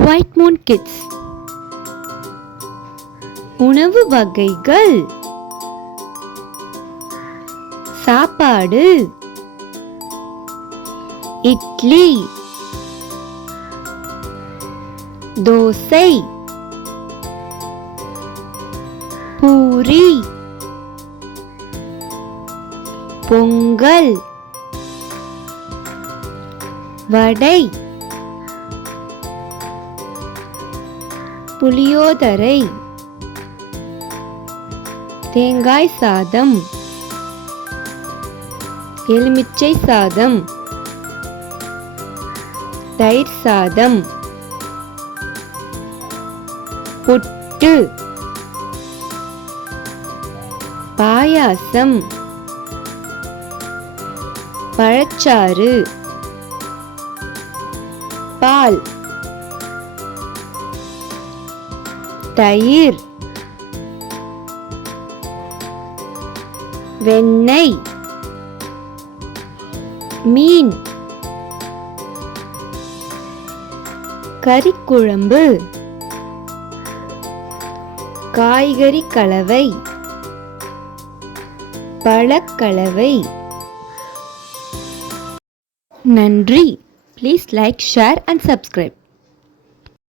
White Moon kids. உணவு வகைகள்: சாப்பாடு, இட்லி, தோசை, பூரி, பொங்கல், வடை, புளியோதரை, தேங்காய் சாதம், எலுமிச்சை சாதம், தயிர் சாதம், புட்டு, பாயாசம், பழச்சாறு, பால், தயிர், வெண்ணெய், மீன், கறிக்குழம்பு, காய்கறி கலவை, பழக்கலவை. நன்றி. Please like, share and subscribe.